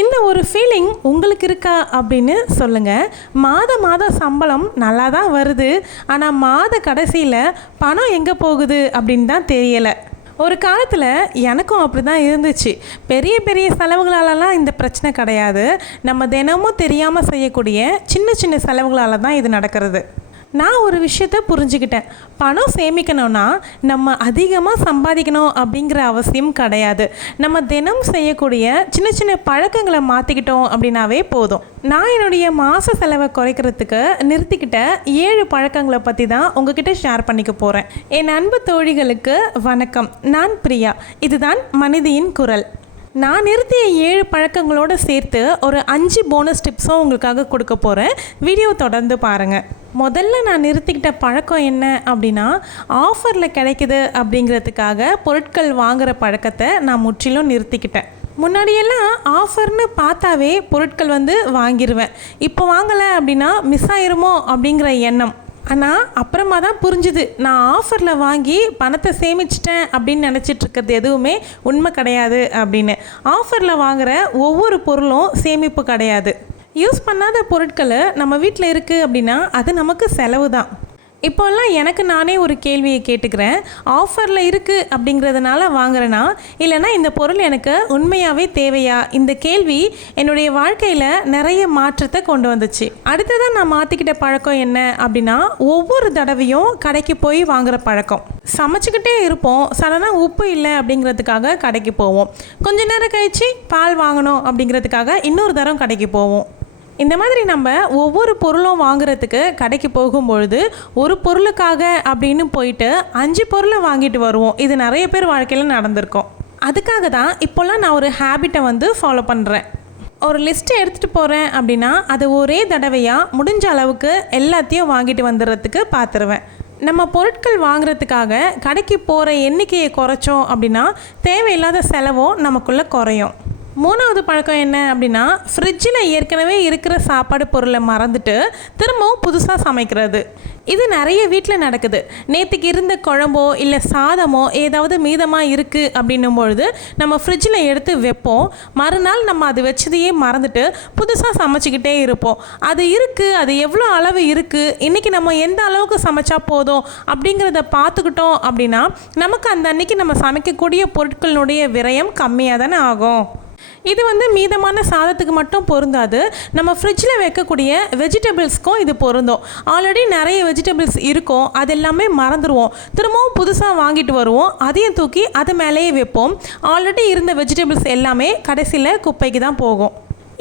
இந்த ஒரு ஃபீலிங் உங்களுக்கு இருக்கா அப்படின்னு சொல்லுங்கள். மாதம் சம்பளம் நல்லா தான் வருது, ஆனால் மாத கடைசியில் பணம் எங்கே போகுது அப்படின்னு தான் தெரியலை. ஒரு காலத்தில் எனக்கும் அப்படி தான் இருந்துச்சு. பெரிய பெரிய செலவுகளாலலாம் இந்த பிரச்சனை கிடையாது. நம்ம தினமும் தெரியாமல் செய்யக்கூடிய சின்ன சின்ன செலவுகளால் தான் இது நடக்கிறது. நான் ஒரு விஷயத்த புரிஞ்சுக்கிட்டேன். பணம் சேமிக்கணும்னா நம்ம அதிகமாக சம்பாதிக்கணும் அப்படிங்கிற அவசியம் கிடையாது. நம்ம தினம் செய்யக்கூடிய சின்ன சின்ன பழக்கங்களை மாற்றிக்கிட்டோம் அப்படின்னாவே போதும். நான் என்னுடைய மாத செலவை குறைக்கிறதுக்கு நிறுத்திக்கிட்ட 7 பழக்கங்களை பற்றி தான் உங்ககிட்ட ஷேர் பண்ணிக்க போகிறேன். என் அன்பு தோழிகளுக்கு வணக்கம். நான் பிரியா. இதுதான் மனிதியின் குரல். நான் நிறுத்திய 7 பழக்கங்களோடு சேர்த்து ஒரு 5 போனஸ் டிப்ஸும் உங்களுக்காக கொடுக்க போகிறேன். வீடியோ தொடர்ந்து பாருங்கள். முதல்ல நான் நிறுத்திக்கிட்ட பழக்கம் என்ன அப்படின்னா, ஆஃபரில் கிடைக்குது அப்படிங்கிறதுக்காக பொருட்கள் வாங்குகிற பழக்கத்தை நான் முற்றிலும் நிறுத்திக்கிட்டேன். முன்னாடியெல்லாம் ஆஃபர்னு பார்த்தாவே பொருட்கள் வாங்கிடுவேன். இப்போ வாங்கலை அப்படின்னா மிஸ் ஆயிருமோ அப்படிங்கிற எண்ணம். ஆனால் அப்புறமா தான் புரிஞ்சுது, நான் ஆஃபரில் வாங்கி பணத்தை சேமிச்சிட்டேன் அப்படின்னு நினச்சிட்ருக்கிறது எதுவுமே உண்மை கிடையாது அப்படின்னு. ஆஃபரில் வாங்குகிற ஒவ்வொரு பொருளும் சேமிப்பு கிடையாது. யூஸ் பண்ணாத பொருட்கள் நம்ம வீட்டில் இருக்குது அப்படின்னா அது நமக்கு செலவு தான். இப்போல்லாம் எனக்கு நானே ஒரு கேள்வியை கேட்டுக்கிறேன். ஆஃபரில் இருக்குது அப்படிங்கிறதுனால வாங்குறேன்னா, இல்லைனா இந்த பொருள் எனக்கு உண்மையாகவே தேவையா? இந்த கேள்வி என்னுடைய வாழ்க்கையில் நிறைய மாற்றத்தை கொண்டு வந்துச்சு. அடுத்ததான் நான் மாற்றிக்கிட்ட பழக்கம் என்ன அப்படின்னா, ஒவ்வொரு தடவையும் கடைக்கு போய் வாங்குகிற பழக்கம். சமைச்சிக்கிட்டே இருப்போம், சடனாக உப்பு இல்லை அப்படிங்கிறதுக்காக கடைக்கு போவோம். கொஞ்ச நேரம் கழித்து பால் வாங்கணும் அப்படிங்கிறதுக்காக இன்னொரு தரம் கடைக்கு போவோம். இந்த மாதிரி நம்ம ஒவ்வொரு பொருளும் வாங்குறதுக்கு கடைக்கு போகும்பொழுது ஒரு பொருளுக்காக அப்படின்னு போயிட்டு 5 பொருளை வாங்கிட்டு வருவோம். இது நிறைய பேர் வாழ்க்கையில் நடந்திருக்கும். அதுக்காக தான் இப்போல்லாம் நான் ஒரு ஹேபிட்டை ஃபாலோ பண்ணுறேன். ஒரு லிஸ்ட்டை எடுத்துகிட்டு போகிறேன் அப்படின்னா அதை ஒரே தடவையாக முடிஞ்ச அளவுக்கு எல்லாத்தையும் வாங்கிட்டு வந்துடுறதுக்கு பார்த்துருவேன். நம்ம பொருட்கள் வாங்குறதுக்காக கடைக்கு போகிற எண்ணிக்கையை குறைச்சோம் அப்படின்னா தேவையில்லாத செலவும் நமக்குள்ளே குறையும். 3வது பழக்கம் என்ன அப்படின்னா, ஃப்ரிட்ஜில் ஏற்கனவே இருக்கிற சாப்பாடு பொருளை மறந்துட்டு திரும்பவும் புதுசாக சமைக்கிறது. இது நிறைய வீட்டில் நடக்குது. நேற்றுக்கு இருந்த குழம்போ இல்லை சாதமோ ஏதாவது மீதமாக இருக்குது அப்படின்னும் பொழுது நம்ம ஃப்ரிட்ஜில் எடுத்து வைப்போம். மறுநாள் நம்ம அது வச்சதையே மறந்துட்டு புதுசாக சமைச்சிக்கிட்டே இருப்போம். அது இருக்குது, அது எவ்வளோ அளவு இருக்குது, இன்றைக்கி நம்ம எந்த அளவுக்கு சமைச்சா போதும் அப்படிங்கிறத பார்த்துக்கிட்டோம் அப்படின்னா நமக்கு அந்த அன்றைக்கி நம்ம சமைக்கக்கூடிய பொருட்களினுடைய விரயம் கம்மியாக தானே ஆகும். இது மீதமான சாதத்துக்கு மட்டும் பொருந்தாது, நம்ம ஃப்ரிட்ஜில் வைக்கக்கூடிய வெஜிடபிள்ஸ்க்கும் இது பொருந்தும். ஆல்ரெடி நிறைய வெஜிடபிள்ஸ் இருக்கும், அது எல்லாமே மறந்துடுவோம். திரும்பவும் புதுசாக வாங்கிட்டு வருவோம், அதையும் தூக்கி அது மேலேயே வைப்போம். ஆல்ரெடி இருந்த வெஜிடபிள்ஸ் எல்லாமே கடைசியில் குப்பைக்கு தான் போகும்.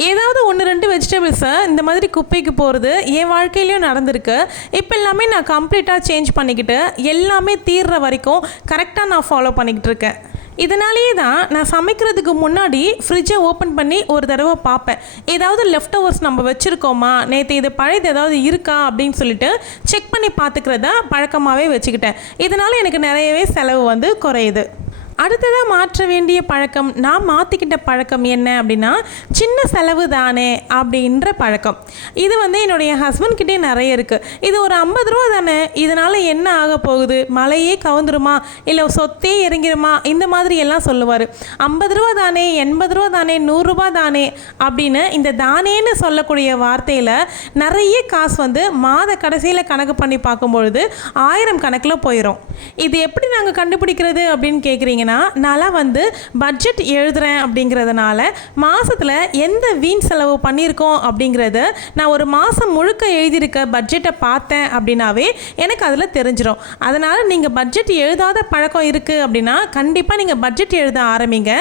ஏதாவது 1-2 வெஜிடபிள்ஸை இந்த மாதிரி குப்பைக்கு போகிறது என் வாழ்க்கையிலையும் நடந்திருக்கு. இப்போ எல்லாமே நான் கம்ப்ளீட்டாக சேஞ்ச் பண்ணிக்கிட்டு எல்லாமே தீர்ற வரைக்கும் கரெக்டாக நான் ஃபாலோ பண்ணிக்கிட்டு இருக்கேன். இதனாலேயே தான் நான் சமைக்கிறதுக்கு முன்னாடி ஃப்ரிட்ஜை ஓப்பன் பண்ணி ஒரு தடவை பார்ப்பேன். ஏதாவது லெஃப்ட் ஓவர்ஸ் நம்ம வச்சுருக்கோமா, நேற்று இது பழையது ஏதாவது இருக்கா அப்படின்னு சொல்லிட்டு செக் பண்ணி பார்த்துக்கிறத பழக்கமாகவே வச்சுக்கிட்டேன். இதனால் எனக்கு நிறையவே செலவு குறையுது. அடுத்ததாக மாற்ற வேண்டிய பழக்கம், நான் மாற்றிக்கிட்ட பழக்கம் என்ன அப்படின்னா, சின்ன செலவு தானே அப்படின்ற பழக்கம். இது என்னுடைய ஹஸ்பண்ட்கிட்டே நிறைய இருக்குது. இது ஒரு 50 ரூபா தானே, இதனால் என்ன ஆக போகுது, மலையே கவுந்துருமா இல்லை சொத்தே இறங்கிருமா, இந்த மாதிரி எல்லாம் சொல்லுவார். 50 ரூபா தானே, 80 ரூபா தானே, 100 ரூபா தானே அப்படின்னு இந்த தானேன்னு சொல்லக்கூடிய வார்த்தையில் நிறைய காசு மாத கடைசியில் கணக்கு பண்ணி பார்க்கும்பொழுது 1000 கணக்கில் போயிடும். இது எப்படி நாங்கள் கண்டுபிடிக்கிறது அப்படின்னு கேட்குறீங்க. நான் பட்ஜெட் எழுதுறேன் அப்படிங்கிறதுனால மாசத்துல எந்த வீண் செலவு பண்ணியிருக்கோம் அப்படிங்கிறத நான் ஒரு மாதம் முழுக்க எழுதியிருக்க பட்ஜெட்டை பார்த்தேன் அப்படின்னாவே எனக்கு அதில் தெரிஞ்சிடும். அதனால் நீங்கள் பட்ஜெட் எழுதாத பழக்கம் இருக்குது அப்படின்னா கண்டிப்பாக நீங்கள் பட்ஜெட் எழுத ஆரம்பிங்க.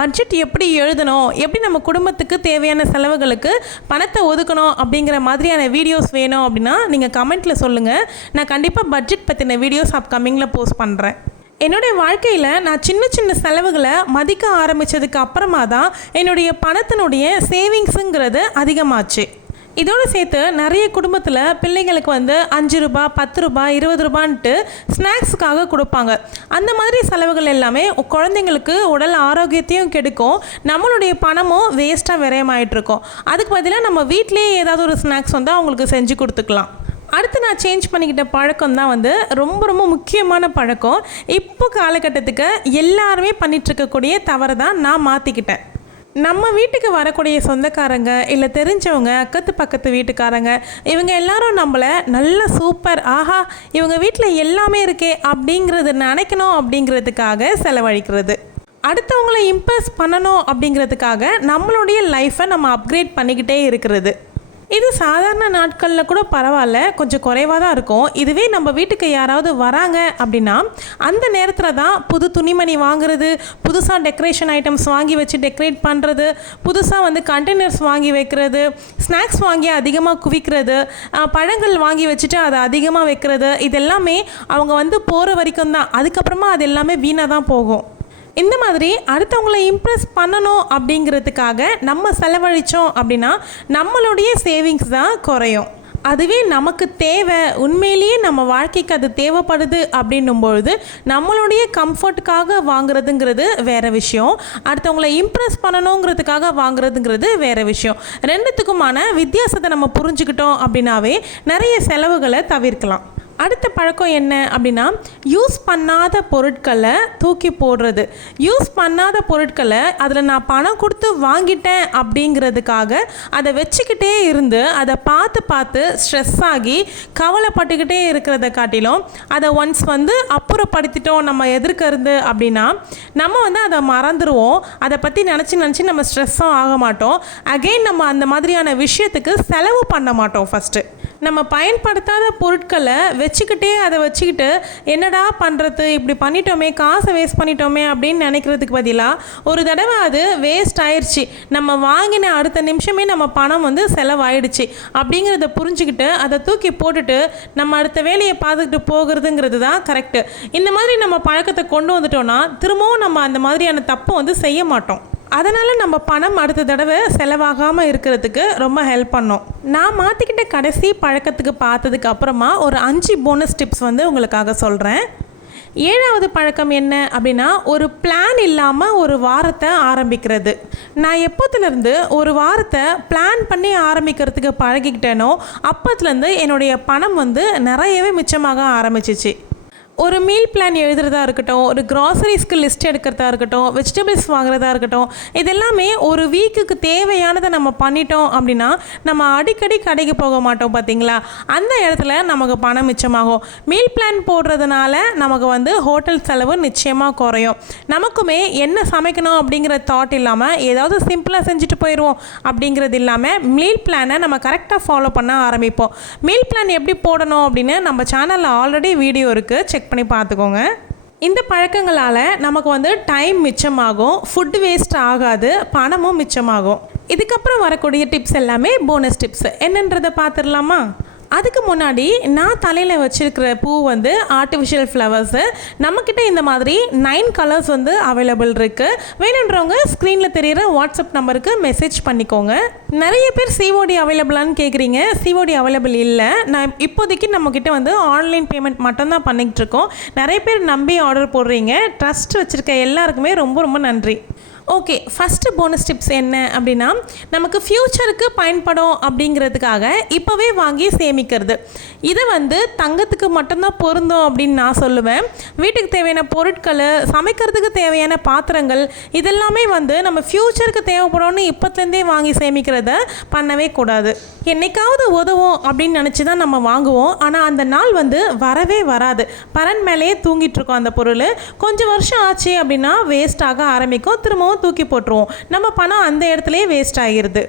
பட்ஜெட் எப்படி எழுதணும், எப்படி நம்ம குடும்பத்துக்கு தேவையான செலவுகளுக்கு பணத்தை ஒதுக்கணும் அப்படிங்கிற மாதிரியான வீடியோஸ் வேணும் அப்படின்னா நீங்கள் கமெண்ட்டில் சொல்லுங்கள். நான் கண்டிப்பாக பட்ஜெட் பற்றின வீடியோஸ் அப்கமிங்கில் போஸ்ட் பண்ணுறேன். என்னுடைய வாழ்க்கையில் நான் சின்ன சின்ன செலவுகளை மதிக்க ஆரம்பித்ததுக்கு அப்புறமா தான் என்னுடைய பணத்தினுடைய சேவிங்ஸுங்கிறது அதிகமாச்சு. இதோடு சேர்த்து நிறைய குடும்பத்தில் பிள்ளைங்களுக்கு 5 ரூபா, 10 ரூபா, 20 ரூபான்ட்டு ஸ்நாக்ஸுக்காக கொடுப்பாங்க. அந்த மாதிரி செலவுகள் எல்லாமே குழந்தைங்களுக்கு உடல் ஆரோக்கியத்தையும் கெடுக்கும், நம்மளுடைய பணமும் வேஸ்ட்டாக விரயமாயிட்ருக்கோம். அதுக்கு பதிலாக நம்ம வீட்டிலேயே ஏதாவது ஒரு ஸ்நாக்ஸ் அவங்களுக்கு செஞ்சு கொடுத்துக்கலாம். அடுத்து நான் சேஞ்ச் பண்ணிக்கிட்ட பழக்கம் தான் ரொம்ப ரொம்ப முக்கியமான பழக்கம். இப்போ காலகட்டத்துக்கு எல்லாருமே பண்ணிகிட்ருக்கக்கூடிய தவறை தான் நான் மாற்றிக்கிட்டேன். நம்ம வீட்டுக்கு வரக்கூடிய சொந்தக்காரங்க இல்லை தெரிஞ்சவங்க அக்கத்து பக்கத்து வீட்டுக்காரங்க இவங்க எல்லாரும் நம்மளை நல்ல சூப்பர் ஆஹா இவங்க வீட்டில் எல்லாமே இருக்கே அப்படிங்கிறது நினைக்கணும் அப்படிங்கிறதுக்காக செலவழிக்கிறது. அடுத்தவங்களை இம்ப்ரெஸ் பண்ணணும் அப்படிங்கிறதுக்காக நம்மளுடைய லைஃப்பை நம்ம அப்கிரேட் பண்ணிக்கிட்டே இருக்கிறது. இது சாதாரண நாட்களில் கூட பரவாயில்ல, கொஞ்சம் குறைவாக தான் இருக்கும். இதுவே நம்ம வீட்டுக்கு யாராவது வராங்க அப்படின்னா அந்த நேரத்தில் தான் புது துணிமணி வாங்குறது, புதுசாக டெக்கரேஷன் ஐட்டம்ஸ் வாங்கி வச்சு டெக்கரேட் பண்ணுறது, புதுசாக கண்டெய்னர்ஸ் வாங்கி வைக்கிறது, ஸ்நாக்ஸ் வாங்கி அதிகமாக குவிக்கிறது, பழங்கள் வாங்கி வச்சுட்டு அதை அதிகமாக வைக்கிறது, இதெல்லாமே அவங்க போகிற வரைக்கும் தான். அதுக்கப்புறமா அது எல்லாமே வீணாக தான் போகும். இந்த மாதிரி அடுத்தவங்களை இம்ப்ரெஸ் பண்ணணும் அப்படிங்கிறதுக்காக நம்ம செலவழித்தோம் அப்படின்னா நம்மளுடைய சேவிங்ஸ் தான் குறையும். அதுவே நமக்கு தேவை, உண்மையிலேயே நம்ம வாழ்க்கைக்கு அது தேவைப்படுது அப்படின்னும்பொழுது நம்மளுடைய கம்ஃபர்ட்டுக்காக வாங்குறதுங்கிறது வேறு விஷயம், அடுத்தவங்களை இம்ப்ரெஸ் பண்ணணுங்கிறதுக்காக வாங்குறதுங்கிறது வேறு விஷயம். ரெண்டுத்துக்குமான வித்தியாசத்தை நம்ம புரிஞ்சுக்கிட்டோம் அப்படின்னாவே நிறைய செலவுகளை தவிர்க்கலாம். அடுத்த பழக்கம் என்ன அப்படின்னா யூஸ் பண்ணாத பொருட்களை தூக்கி போடுறது. யூஸ் பண்ணாத பொருட்களை அதில் நான் பணம் கொடுத்து வாங்கிட்டேன் அப்படிங்கிறதுக்காக அதை வச்சுக்கிட்டே இருந்து அதை பார்த்து ஸ்ட்ரெஸ் ஆகி கவலைப்பட்டுக்கிட்டே இருக்கிறத காட்டிலும் அதை ஒன்ஸ் அப்புறப்படுத்திட்டோம் நம்ம எதிர்க்கிறது அப்படின்னா நம்ம அதை மறந்துடுவோம். அதை பற்றி நினச்சி நம்ம ஸ்ட்ரெஸ்ஸும் ஆக மாட்டோம். அகெயின் நம்ம அந்த மாதிரியான விஷயத்துக்கு செலவு பண்ண மாட்டோம். ஃபஸ்ட்டு நம்ம பயன்படுத்தாத பொருட்களை வச்சுக்கிட்டு என்னடா பண்ணுறது, இப்படி பண்ணிட்டோமே, காசை வேஸ்ட் பண்ணிட்டோமே அப்படின்னு நினைக்கிறதுக்கு பதிலாக ஒரு தடவை அது வேஸ்ட் ஆயிடுச்சு, நம்ம வாங்கின அடுத்த நிமிஷமே நம்ம பணம் செலவாயிடுச்சு அப்படிங்கிறத புரிஞ்சுக்கிட்டு அதை தூக்கி போட்டுட்டு நம்ம அடுத்த வேலையை பார்த்துக்கிட்டு போகிறதுங்கிறது தான் கரெக்டு. இந்த மாதிரி நம்ம பழக்கத்தை கொண்டு வந்துட்டோம்னா திரும்பவும் நம்ம அந்த மாதிரியான தப்பை செய்ய மாட்டோம். அதனால் நம்ம பணம் அடுத்த தடவை செலவாகாமல் இருக்கிறதுக்கு ரொம்ப ஹெல்ப் பண்ணோம். நான் மாற்றிக்கிட்ட கடைசி பழக்கத்துக்கு பார்த்ததுக்கு அப்புறமா ஒரு 5 போனஸ் டிப்ஸ் உங்களுக்காக சொல்கிறேன். 7வது பழக்கம் என்ன அப்படின்னா ஒரு பிளான் இல்லாமல் ஒரு வாரத்தை ஆரம்பிக்கிறது. நான் எப்போத்துலேருந்து ஒரு வாரத்தை பிளான் பண்ணி ஆரம்பிக்கிறதுக்கு பழகிக்கிட்டேனோ அப்போத்துலேருந்து என்னுடைய பணம் நிறையவே மிச்சமாக ஆரம்பிச்சிச்சு. ஒரு மீல் பிளான் எழுதுறதா இருக்கட்டும், ஒரு க்ராசரிஸ்க்கு லிஸ்ட் எடுக்கிறதா இருக்கட்டும், வெஜிடபிள்ஸ் வாங்குறதா இருக்கட்டும், இதெல்லாமே ஒரு வீக்குக்கு தேவையானதை நம்ம பண்ணிட்டோம் அப்படின்னா நம்ம அடிக்கடி கடைக்கு போக மாட்டோம் பார்த்தீங்களா, அந்த இடத்துல நமக்கு பணம் மிச்சமாகும். மீல் பிளான் போடுறதுனால நமக்கு ஹோட்டல் செலவு நிச்சயமாக குறையும். நமக்குமே என்ன சமைக்கணும் அப்படிங்கிற தாட் இல்லாமல் ஏதாவது சிம்பிளாக செஞ்சுட்டு போயிடுவோம் அப்படிங்கிறது இல்லாமல் மீல் பிளானை நம்ம கரெக்டாக ஃபாலோ பண்ண ஆரம்பிப்போம். மீல் பிளான் எப்படி போடணும் அப்படின்னு நம்ம சேனலில் ஆல்ரெடி வீடியோ இருக்குது, செக் பண்ணி பார்த்துக்கோங்க. இந்த பழக்கங்களால் நமக்கு டைம் மிச்சமாகும், ஃபுட் வேஸ்ட் ஆகாது, பணமும் மிச்சமாகும். இதுக்கப்புறம் வரக்கூடிய டிப்ஸ் எல்லாமே போனஸ் டிப்ஸ். என்னன்றதை பார்த்துடலாமா? அதுக்கு முன்னாடி நான் தலையில் வச்சுருக்கிற பூ ஆர்டிஃபிஷியல் ஃப்ளவர்ஸு. நம்மக்கிட்ட இந்த மாதிரி 9 கலர்ஸ் அவைலபிள் இருக்குது. வேணுன்றவங்க ஸ்க்ரீனில் தெரிகிற வாட்ஸ்அப் நம்பருக்கு மெசேஜ் பண்ணிக்கோங்க. நிறைய பேர் சிஓடி அவைலபிளான்னு கேட்குறீங்க. சிஓடி அவைலபிள் இல்லை. நான் இப்போதைக்கு நம்மக்கிட்ட ஆன்லைன் பேமெண்ட் மட்டும்தான் பண்ணிக்கிட்டு இருக்கோம். நிறைய பேர் நம்பி ஆர்டர் போடுறீங்க. ட்ரஸ்ட் வச்சுருக்க எல்லாருக்குமே ரொம்ப ரொம்ப நன்றி. ஓகே, ஃபஸ்ட்டு போனஸ் டிப்ஸ் என்ன அப்படின்னா நமக்கு ஃப்யூச்சருக்கு பயன்படும் அப்படிங்கிறதுக்காக இப்போவே வாங்கி சேமிக்கிறது. இதை தங்கத்துக்கு மட்டும்தான் பொருந்தும் அப்படின்னு நான் சொல்லுவேன். வீட்டுக்கு தேவையான பொருட்கள், சமைக்கிறதுக்கு தேவையான பாத்திரங்கள், இதெல்லாமே நம்ம ஃப்யூச்சருக்கு தேவைப்படும்னு இப்போத்துலேருந்தே வாங்கி சேமிக்கிறத பண்ணவே கூடாது. என்னைக்காவது உதவும் அப்படின்னு நினச்சி தான் நம்ம வாங்குவோம். ஆனால் அந்த நாள் வரவே வராது. பரன் மேலேயே தூங்கிட்டு இருக்கோம் அந்த பொருள். கொஞ்சம் வருஷம் ஆச்சு அப்படின்னா வேஸ்ட் ஆக ஆரம்பிக்கும். திரும்பவும் தூக்கி போட்டுருவோம். நம்ம பணம் அந்த இடத்துலையே வேஸ்ட் ஆகிடுது.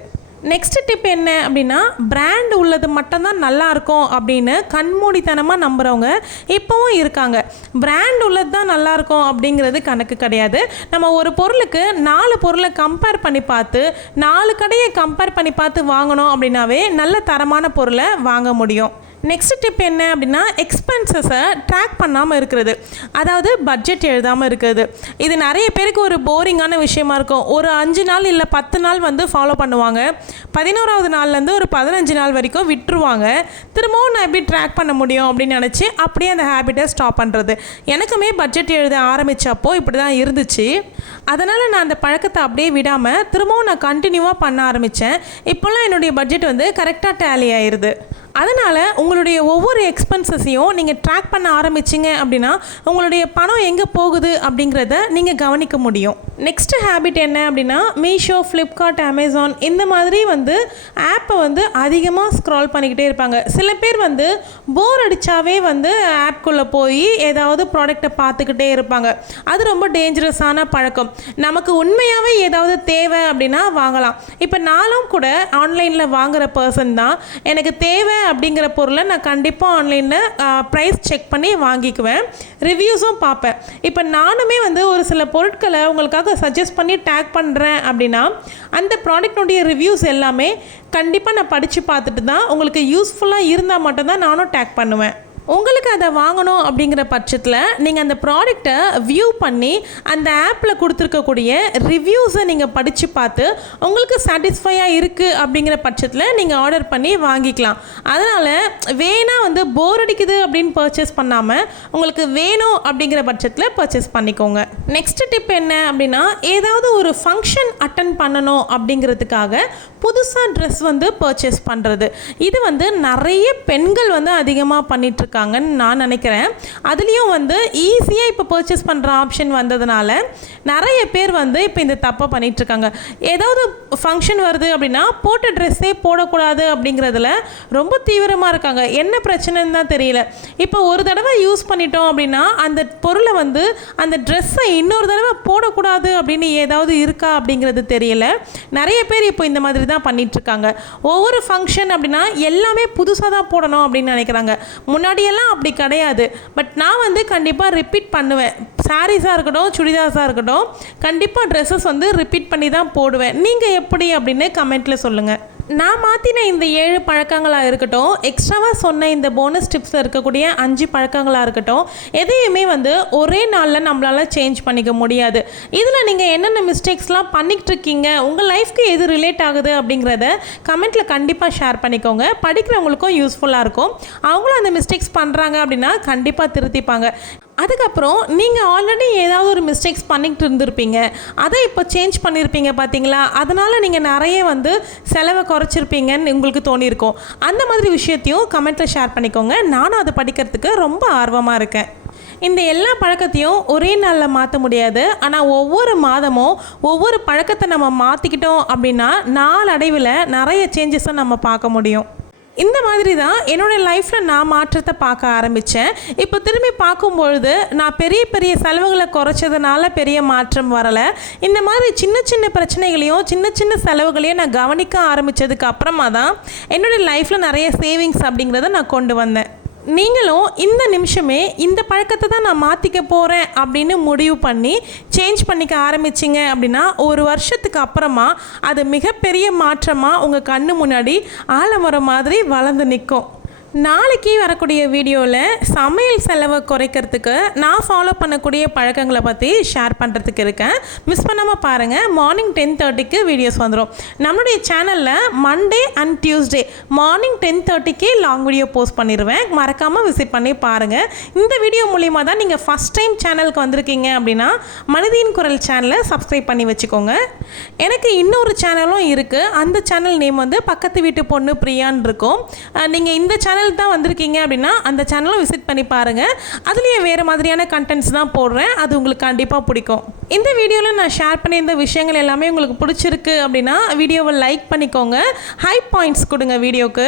நெக்ஸ்ட் டிப் என்ன அப்படின்னா பிராண்ட் உள்ளது மட்டும்தான் நல்லாயிருக்கும் அப்படின்னு கண்மூடித்தனமாக நம்புகிறவங்க இப்போவும் இருக்காங்க. பிராண்ட் உள்ளது தான் நல்லாயிருக்கும் அப்படிங்கிறது கணக்கு கிடையாது. நம்ம ஒரு பொருளுக்கு 4 பொருளை கம்பேர் பண்ணி பார்த்து 4 கடையை கம்பேர் பண்ணி பார்த்து வாங்கணும் அப்படின்னாவே நல்ல தரமான பொருளை வாங்க முடியும். நெக்ஸ்ட் டிப் என்ன அப்படின்னா எக்ஸ்பென்சஸை ட்ராக் பண்ணாமல் இருக்கிறது, அதாவது பட்ஜெட் எழுதாமல் இருக்கிறது. இது நிறைய பேருக்கு ஒரு போரிங்கான விஷயமா இருக்கும். ஒரு 5 நாள் இல்லை 10 நாள் ஃபாலோ பண்ணுவாங்க. 11வது நாள்லேருந்து ஒரு 15 நாள் வரைக்கும் விட்டுருவாங்க. திரும்பவும் நான் எப்படி ட்ராக் பண்ண முடியும் அப்படின்னு நினச்சி அப்படியே அந்த ஹேபிட்டை ஸ்டாப் பண்ணுறது. எனக்குமே பட்ஜெட் எழுத ஆரம்பித்தப்போ இப்படி தான் இருந்துச்சு. அதனால் நான் அந்த பழக்கத்தை அப்படியே விடாமல் திரும்பவும் நான் கண்டினியூவாக பண்ண ஆரம்பித்தேன். இப்போல்லாம் என்னுடைய பட்ஜெட் கரெக்டாக டேலி ஆயிடுது. அதனால் உங்களுடைய ஒவ்வொரு எக்ஸ்பென்சஸையும் நீங்கள் ட்ராக் பண்ண ஆரம்பிச்சிங்க அப்படின்னா உங்களுடைய பணம் எங்கே போகுது அப்படிங்கிறத நீங்கள் கவனிக்க முடியும். நெக்ஸ்ட் ஹேபிட் என்ன அப்படின்னா மீஷோ, ஃப்ளிப்கார்ட், அமேசான் இந்த மாதிரி வந்து ஆப்பை வந்து அதிகமாக ஸ்க்ரால் பண்ணிக்கிட்டே இருப்பாங்க. சில பேர் வந்து போர் அடித்தாவே வந்து ஆப்குள்ளே போய் ஏதாவது ப்ராடக்டை பார்த்துக்கிட்டே இருப்பாங்க. அது ரொம்ப டேஞ்சரஸான பழக்கம். நமக்கு உண்மையாகவே ஏதாவது தேவை அப்படின்னா வாங்கலாம். இப்போ நானும் கூட ஆன்லைனில் வாங்குகிற பர்சன் தான். எனக்கு தேவை அப்படிங்கிற பொருளை நான் கண்டிப்பாக ஆன்லைனில் ப்ரைஸ் செக் பண்ணி வாங்கிக்குவேன், ரிவ்யூஸும் பார்ப்பேன். இப்போ நானுமே வந்து ஒரு சில பொருட்களை உங்களுக்காக சஜஸ்ட் பண்ணி டேக் பண்ணுறேன் அப்படின்னா அந்த ப்ராடக்ட்னுடைய ரிவ்யூஸ் எல்லாமே கண்டிப்பாக நான் படித்து பார்த்துட்டு தான் உங்களுக்கு யூஸ்ஃபுல்லாக இருந்தால் மட்டும்தான் நானும் டேக் பண்ணுவேன். உங்களுக்கு அதை வாங்கணும் அப்படிங்கிற பட்சத்தில் நீங்கள் அந்த ப்ராடக்டை வியூ பண்ணி அந்த ஆப்பில் கொடுத்துருக்கக்கூடிய ரிவ்யூஸை நீங்கள் படித்து பார்த்து உங்களுக்கு சாட்டிஸ்ஃபையாக இருக்குது அப்படிங்கிற பட்சத்தில் நீங்கள் ஆர்டர் பண்ணி வாங்கிக்கலாம். அதனால் வேணால் வந்து போர் அடிக்குது அப்படின்னு பர்ச்சேஸ் பண்ணாமல் உங்களுக்கு வேணும் அப்படிங்கிற பட்சத்தில் பர்ச்சேஸ் பண்ணிக்கோங்க. நெக்ஸ்ட் டிப் என்ன அப்படின்னா, ஏதாவது ஒரு ஃபங்க்ஷன் அட்டன் பண்ணணும் அப்படிங்கிறதுக்காக புதுசாக ட்ரெஸ் வந்து பர்ச்சேஸ் பண்ணுறது. இது வந்து நிறைய பெண்கள் வந்து அதிகமாக பண்ணிகிட்ருக்காங்கன்னு நான் நினைக்கிறேன். அதுலேயும் வந்து ஈஸியாக இப்போ பர்ச்சேஸ் பண்ணுற ஆப்ஷன் வந்ததுனால நிறைய பேர் வந்து இப்போ இந்த தப்பை பண்ணிகிட்ருக்காங்க. ஏதாவது ஃபங்க்ஷன் வருது அப்படின்னா போட்ட ட்ரெஸ்ஸே போடக்கூடாது அப்படிங்கிறதுல ரொம்ப தீவிரமாக இருக்காங்க. என்ன பிரச்சனைன்னு தான் தெரியல. இப்போ ஒரு தடவை யூஸ் பண்ணிட்டோம் அப்படின்னா அந்த பொருளை வந்து அந்த ட்ரெஸ்ஸை இன்னொரு தடவை போடக்கூடாது அப்படின்னு ஏதாவது இருக்கா அப்படிங்கிறது தெரியல. நிறைய பேர் இப்போ இந்த மாதிரி தான் பண்ணிகிட்ருக்காங்க. ஒவ்வொரு ஃபங்க்ஷன் அப்படின்னா எல்லாமே புதுசாக தான் போடணும் அப்படின்னு நினைக்கிறாங்க. முன்னாடியெல்லாம் அப்படி கிடையாது. பட் நான் வந்து கண்டிப்பாக ரிப்பீட் பண்ணுவேன். சாரீஸாக இருக்கட்டும், சுடிதார்ஸாக இருக்கட்டும், கண்டிப்பாக ட்ரெஸ்ஸஸ் வந்து ரிப்பீட் பண்ணி தான் போடுவேன். நீங்கள் எப்படி அப்படின்னு கமெண்ட்டில் சொல்லுங்கள். நான் மாற்றின இந்த 7 பழக்கங்களாக இருக்கட்டும், எக்ஸ்ட்ராவாக சொன்ன இந்த போனஸ் டிப்ஸில் இருக்கக்கூடிய 5 பழக்கங்களாக இருக்கட்டும், எதையுமே வந்து ஒரே நாளில் நம்மளால் சேஞ்ச் பண்ணிக்க முடியாது. இதில் நீங்கள் என்னென்ன மிஸ்டேக்ஸ்லாம் பண்ணிக்கிட்டு இருக்கீங்க, உங்கள் லைஃப்க்கு எது ரிலேட் ஆகுது அப்படிங்கிறத கமெண்ட்டில் கண்டிப்பாக ஷேர் பண்ணிக்கோங்க. படிக்கிறவங்களுக்கும் யூஸ்ஃபுல்லாக இருக்கும். அவங்களும் அந்த மிஸ்டேக்ஸ் பண்ணுறாங்க அப்படின்னா கண்டிப்பாக திருத்திப்பாங்க. அதுக்கப்புறம் நீங்கள் ஆல்ரெடி ஏதாவது ஒரு மிஸ்டேக்ஸ் பண்ணிக்கிட்டு இருந்திருப்பீங்க, அதை இப்போ சேஞ்ச் பண்ணியிருப்பீங்க பார்த்தீங்களா, அதனால் நீங்கள் நிறைய வந்து செலவை குறைச்சிருப்பீங்கன்னு உங்களுக்கு தோணியிருக்கும். அந்த மாதிரி விஷயத்தையும் கமெண்ட்டில் ஷேர் பண்ணிக்கோங்க. நானும் அதை படிக்கிறதுக்கு ரொம்ப ஆர்வமாக இருக்கேன். இந்த எல்லா பழக்கத்தையும் ஒரே நாளில் மாற்ற முடியாது. ஆனால் ஒவ்வொரு மாதமும் ஒவ்வொரு பழக்கத்தை நம்ம மாற்றிக்கிட்டோம் அப்படின்னா நாளடைவில் நிறைய சேஞ்சஸை நம்ம பார்க்க முடியும். இந்த மாதிரி தான் என்னோடய லைஃப்பில் நான் மாற்றத்தை பார்க்க ஆரம்பித்தேன். இப்போ திரும்பி பார்க்கும்பொழுது நான் பெரிய பெரிய செலவுகளை குறைச்சதுனால பெரிய மாற்றம் வரலை. இந்த மாதிரி சின்ன சின்ன பிரச்சனைகளையும் சின்ன சின்ன செலவுகளையும் நான் கவனிக்க ஆரம்பித்ததுக்கு அப்புறமா தான் என்னோடய லைஃப்பில் நிறைய சேவிங்ஸ் அப்படிங்கிறத நான் கொண்டு வந்தேன். நீங்களும் இந்த நிமிஷமே இந்த பழக்கத்தை தான் நான் மாற்றிக்க போகிறேன் அப்படின்னு முடிவு பண்ணி சேஞ்ச் பண்ணிக்க ஆரம்பிச்சிங்க அப்படின்னா ஒரு வருஷத்துக்கு அப்புறமா அது மிகப்பெரிய மாற்றமாக உங்கள் கண்ணு முன்னாடி ஆலமரம் மாதிரி வளர்ந்து நிற்கும். நாளைக்கு வரக்கூடிய வீடியோவில் சமையல் செலவை குறைக்கிறதுக்கு நான் ஃபாலோ பண்ணக்கூடிய பழக்கங்களை பற்றி ஷேர் பண்ணுறதுக்கு இருக்கேன். மிஸ் பண்ணாமல் பாருங்கள். மார்னிங் 10:30க்கு வீடியோஸ் வந்துடும். நம்மளுடைய சேனலில் மண்டே அண்ட் டியூஸ்டே மார்னிங் 10:30க்கு லாங் வீடியோ போஸ்ட் பண்ணிடுவேன். மறக்காமல் விசிட் பண்ணி பாருங்கள். இந்த வீடியோ மூலிமா தான் நீங்கள் ஃபஸ்ட் டைம் சேனலுக்கு வந்திருக்கீங்க அப்படின்னா மனிதியின் குரல் சேனலை சப்ஸ்கிரைப் பண்ணி வச்சுக்கோங்க. எனக்கு இன்னொரு சேனலும் இருக்குது. அந்த சேனல் நேம் வந்து பக்கத்து வீட்டு பொண்ணு பிரியான்னு இருக்கும். நீங்கள் இந்த சேனல் தான் வந்திருக்கீங்க அப்படின்னா அந்த சேனலும் விசிட் பண்ணி பாருங்கள். அதுலேயே வேறு மாதிரியான கண்டென்ட்ஸ் தான் போடுறேன். அது உங்களுக்கு கண்டிப்பாக பிடிக்கும். இந்த வீடியோவில் நான் ஷேர் பண்ணியிருந்த விஷயங்கள் எல்லாமே உங்களுக்கு பிடிச்சிருக்கு அப்படின்னா வீடியோவை லைக் பண்ணிக்கோங்க. ஹை பாயிண்ட்ஸ் கொடுங்க வீடியோவுக்கு.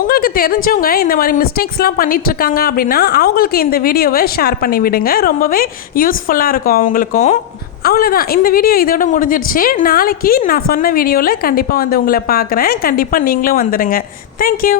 உங்களுக்கு தெரிஞ்சவங்க இந்த மாதிரி மிஸ்டேக்ஸ்லாம் பண்ணிகிட்ருக்காங்க அப்படின்னா அவங்களுக்கு இந்த வீடியோவை ஷேர் பண்ணி விடுங்க. ரொம்பவே யூஸ்ஃபுல்லாக இருக்கும் அவங்களுக்கும். அவ்வளோதான், இந்த வீடியோ இதோட முடிஞ்சிடுச்சு. நாளைக்கு நான் சொன்ன வீடியோவில் கண்டிப்பாக வந்து உங்களை பார்க்குறேன். கண்டிப்பாக நீங்களும் வந்துடுங்க. தேங்க்யூ.